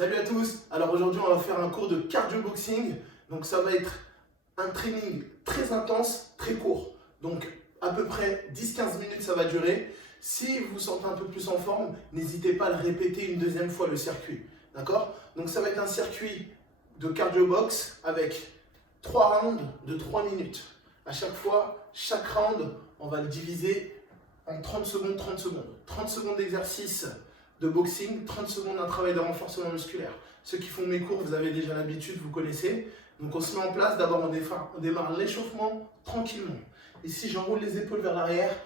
Salut à tous. Alors aujourd'hui on va faire un cours de cardio boxing. Donc ça va être un training très intense, très court. Donc à peu près 10-15 minutes ça va durer. Si vous vous sentez un peu plus en forme, n'hésitez pas à le répéter une deuxième fois le circuit. D'accord? Donc ça va être un circuit de cardio box avec 3 rounds de 3 minutes. À chaque fois, chaque round, on va le diviser en 30 secondes, 30 secondes. 30 secondes d'exercice de boxing, 30 secondes d'un travail de renforcement musculaire. Ceux qui font mes cours, vous avez déjà l'habitude, vous connaissez. Donc on se met en place, d'abord on démarre l'échauffement tranquillement. Ici, j'enroule les épaules vers l'arrière.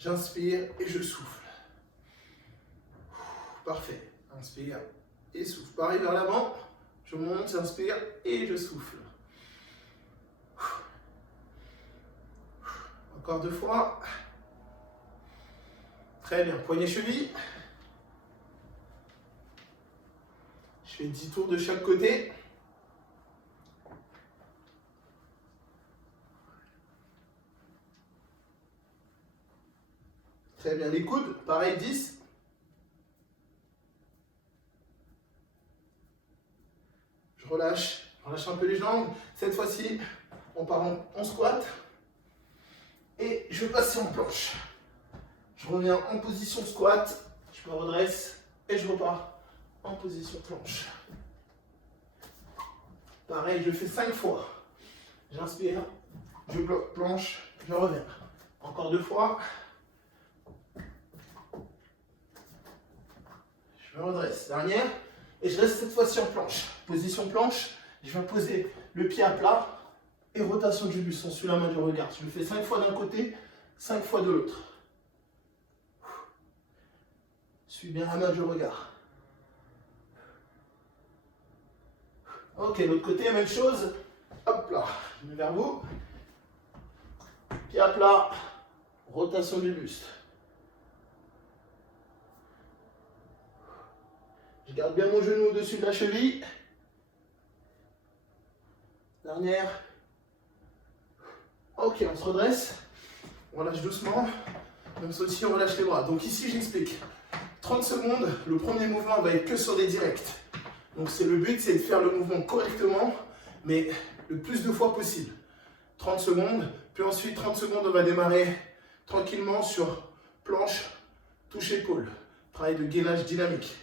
J'inspire et je souffle. Parfait. Inspire et souffle. Pareil vers l'avant. Je monte, j'inspire et je souffle. Encore 2 fois. Très bien. Poignet cheville. Je fais 10 tours de chaque côté. Très bien. Les coudes, pareil, 10. Je relâche un peu les jambes. Cette fois-ci, on part en squat. Et je vais passer en planche. Je reviens en position squat. Je me redresse et je repars en position planche. Pareil, je fais 5 fois. J'inspire, je bloque planche, je reviens. Encore 2 fois. Je me redresse. Dernière. Et je reste cette fois-ci en planche. Position planche. Je viens poser le pied à plat. Et rotation du buste. On suit la main du regard. Je le fais 5 fois d'un côté, 5 fois de l'autre. Suis bien la main du regard. Ok, l'autre côté, même chose. Hop là. Je mets vers vous. Pied à plat. Rotation du buste. Je garde bien mon genou au-dessus de la cheville. Dernière. Ok, on se redresse. On relâche doucement. Même aussi, on relâche les bras. Donc ici, j'explique. 30 secondes, le premier mouvement va être que sur des directs. Donc le but, c'est de faire le mouvement correctement, mais le plus de fois possible. 30 secondes, puis ensuite 30 secondes, on va démarrer tranquillement sur planche, touche épaule. Travail de gainage dynamique.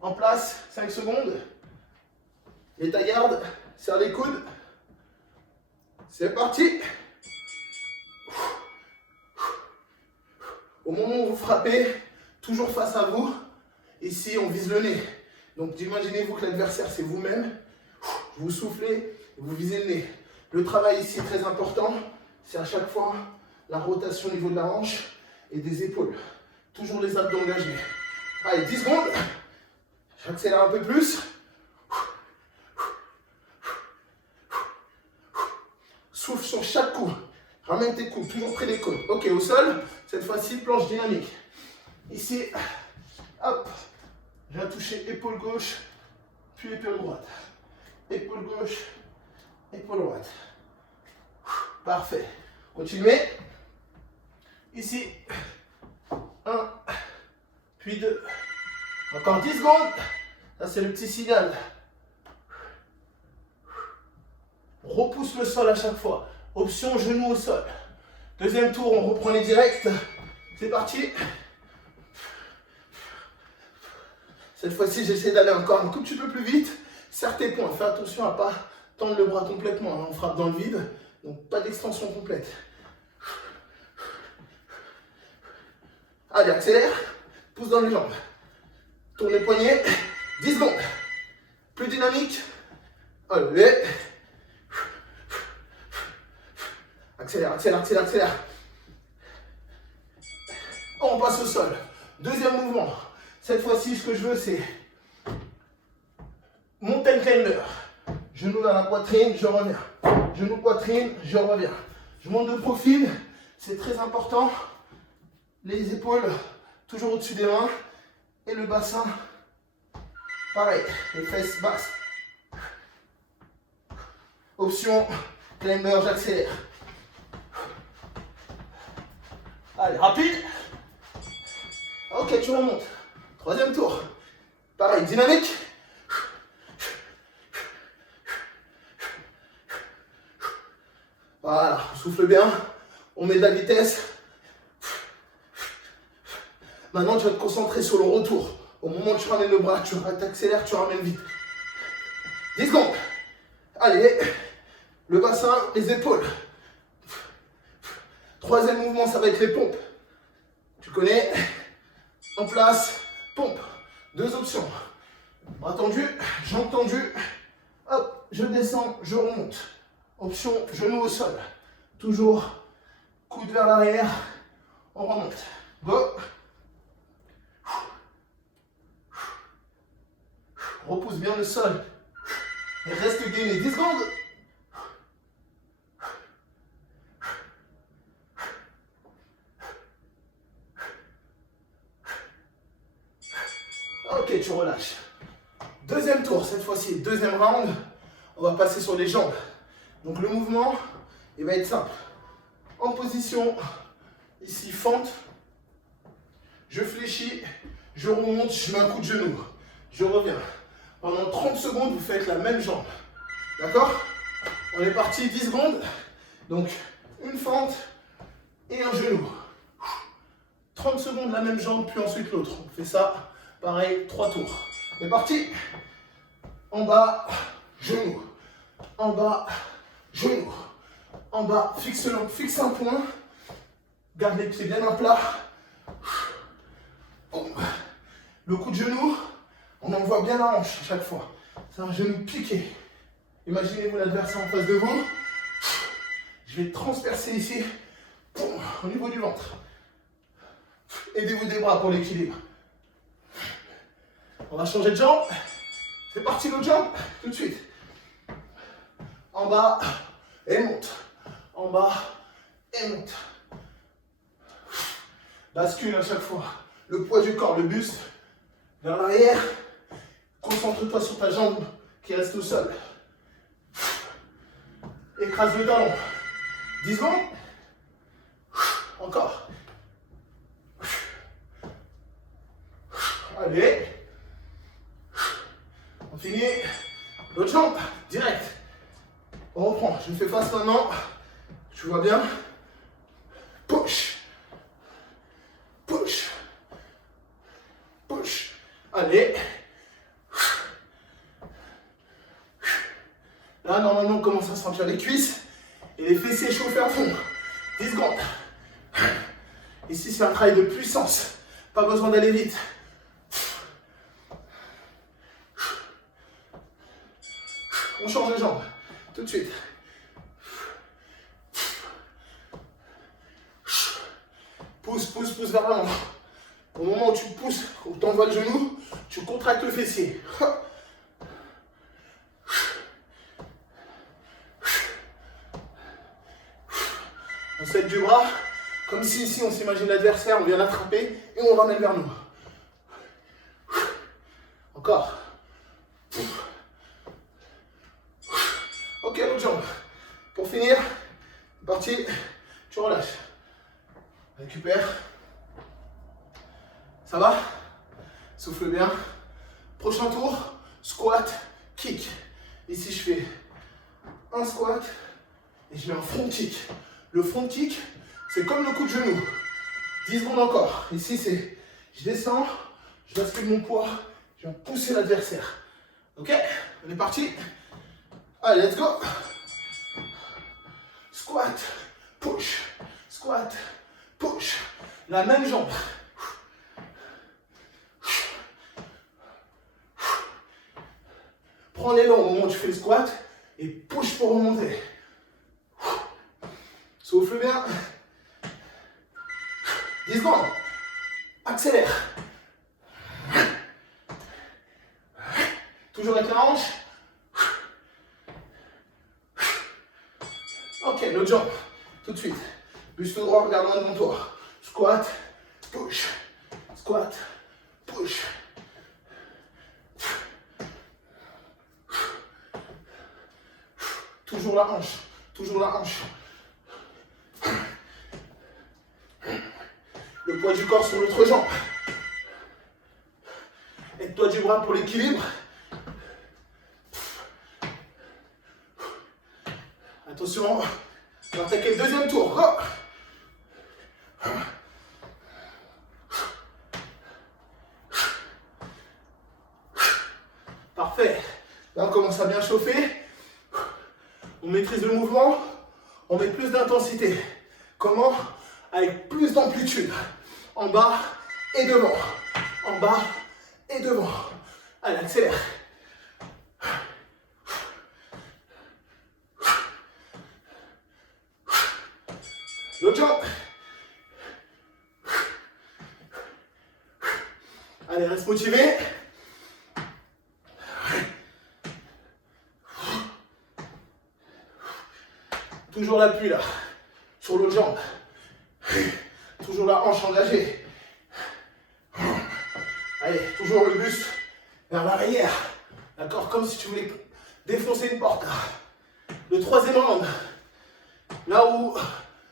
En place, 5 secondes. Et ta garde, serre les coudes. C'est parti. Au moment où vous frappez, toujours face à vous, ici on vise le nez. Donc imaginez-vous que l'adversaire c'est vous-même, vous soufflez, vous visez le nez. Le travail ici très important, c'est à chaque fois la rotation au niveau de la hanche et des épaules. Toujours les abdos engagés. Allez, 10 secondes, j'accélère un peu plus. Souffle sur chaque coup, ramène tes coudes, toujours près des côtes. Ok, au sol, cette fois-ci planche dynamique. Ici, hop, je viens toucher épaule gauche, puis épaule droite. Épaule gauche, épaule droite. Parfait. Continuez. Ici, 1, puis 2. Encore 10 secondes. Ça, c'est le petit signal. On repousse le sol à chaque fois. Option genou au sol. Deuxième tour, on reprend les directs. C'est parti. Cette fois-ci, j'essaie d'aller encore un tout petit peu plus vite. Serre tes poings. Fais attention à ne pas tendre le bras complètement. On frappe dans le vide. Donc, pas d'extension complète. Allez, accélère. Pousse dans les jambes. Tourne les poignets. 10 secondes. Plus dynamique. Allez. Accélère, accélère, accélère, accélère. On passe au sol. Deuxième mouvement. Cette fois-ci, ce que je veux, c'est mountain climber. Genou dans la poitrine, je reviens. Genou poitrine, je reviens. Je monte de profil, c'est très important. Les épaules toujours au-dessus des mains. Et le bassin, pareil, les fesses basses. Option climber, j'accélère. Allez, rapide. Ok, tu remontes. Troisième tour. Pareil, dynamique. Voilà, on souffle bien. On met de la vitesse. Maintenant, tu vas te concentrer sur le retour. Au moment où tu ramènes le bras, tu accélères, tu ramènes vite. 10 secondes. Allez, le bassin, les épaules. Troisième mouvement, ça va être les pompes. Tu connais. En place, pompe. Deux options. Bras tendu, jambes tendues. Hop, je descends, je remonte. Option, genou au sol. Toujours coude vers l'arrière. On remonte. Go. Repousse bien le sol. Et reste gainé. 10 secondes. Ok, tu relâches. Deuxième tour, cette fois-ci, deuxième round. On va passer sur les jambes. Donc le mouvement, il va être simple. En position, ici, fente. Je fléchis, je remonte, je mets un coup de genou. Je reviens. Pendant 30 secondes, vous faites la même jambe. D'accord? On est parti, 10 secondes. Donc, une fente et un genou. 30 secondes, la même jambe, puis ensuite l'autre. On fait ça, pareil, 3 tours. On est parti. En bas, genou. En bas, genou. En bas, fixe un point. Garde les pieds bien à plat. Le coup de genou, on envoie bien la hanche à chaque fois. C'est un genou piqué. Imaginez-vous l'adversaire en face de vous. Je vais transpercer ici, au niveau du ventre. Aidez-vous des bras pour l'équilibre. On va changer de jambe. C'est parti, l'autre jambe, tout de suite. En bas, et monte. En bas, et monte. Bascule à chaque fois. Le poids du corps, le buste, vers l'arrière. Concentre-toi sur ta jambe qui reste au sol. Écrase le talon. 10 secondes. Encore. Allez. On finit. L'autre jambe, direct. On reprend. Je me fais face maintenant. Tu vois bien. Push. Push. Push. Allez. Là, normalement, on commence à sentir les cuisses et les fessiers chauffer à fond. 10 secondes. Ici, c'est un travail de puissance. Pas besoin d'aller vite. On change de jambe. Tout de suite. Pousse, pousse, pousse vers l'avant. Au moment où tu pousses, où tu envoies le genou, tu contractes le fessier. On s'aide du bras, comme si ici on s'imagine l'adversaire, on vient l'attraper et on le ramène vers nous. Encore. Ok, l'autre jambe. Pour finir, c'est parti, tu relâches. Récupère. Ça va? Souffle bien. Prochain tour, squat, kick. Ici, je fais un squat et je mets un front kick. Le front kick, c'est comme le coup de genou. 10 secondes encore. Ici, c'est je descends, je bascule mon poids, je viens pousser l'adversaire. Ok? On est parti? Allez, let's go! Squat, push, squat, push. La même jambe. Prends l'élan au moment où tu fais le squat et push pour remonter. Souffle bien. 10 secondes. Accélère. Toujours avec la hanche. Ok, l'autre jambe. Tout de suite. Buste droit, regarde loin devant toi. Squat, push. Squat, push. Toujours la hanche. Toujours la hanche. Le poids du corps sur l'autre jambe. Aide-toi du bras pour l'équilibre. Attention, on va attaquer le deuxième tour. Go. Parfait. Là, on commence à bien chauffer. On maîtrise le mouvement. On met plus d'intensité. Comment? Avec plus d'amplitude. En bas et devant. En bas et devant. Allez, accélère. L'autre jambe. Allez, reste motivé. Toujours l'appui là, sur l'autre jambe. Toujours la hanche engagée. Allez, toujours le buste vers l'arrière. D'accord? Comme si tu voulais défoncer une porte. Le troisième round. Là où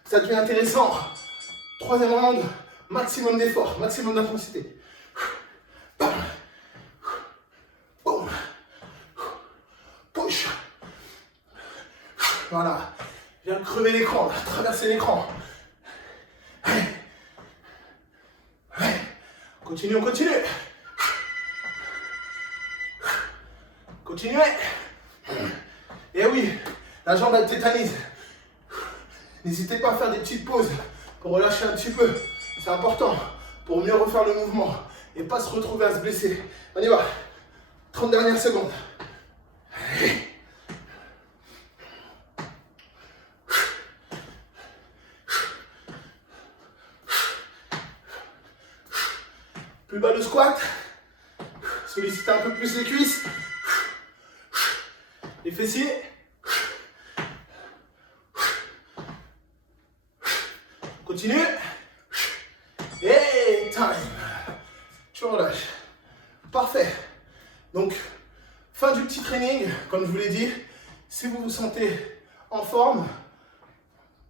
ça devient intéressant. Troisième round, maximum d'effort, maximum d'intensité. Boum. Push. Voilà. Viens crever l'écran, traverser l'écran. Continue, on continue. Continuez. Et oui, la jambe elle tétanise. N'hésitez pas à faire des petites pauses pour relâcher un petit peu. C'est important pour mieux refaire le mouvement et pas se retrouver à se blesser. On y va. 30 dernières secondes. Plus bas le squat. Sollicitez un peu plus les cuisses. Les fessiers. Continue. Et time. Tu relâches. Parfait. Donc, fin du petit training. Comme je vous l'ai dit, si vous vous sentez en forme,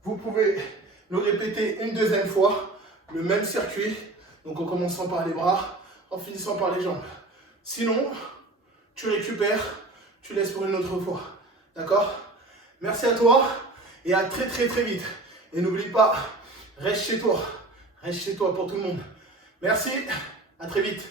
vous pouvez le répéter une deuxième fois. Le même circuit. Donc, en commençant par les bras, en finissant par les jambes. Sinon, tu récupères, tu laisses pour une autre fois. D'accord? Merci à toi et à très vite. Et n'oublie pas, reste chez toi. Reste chez toi pour tout le monde. Merci, à très vite.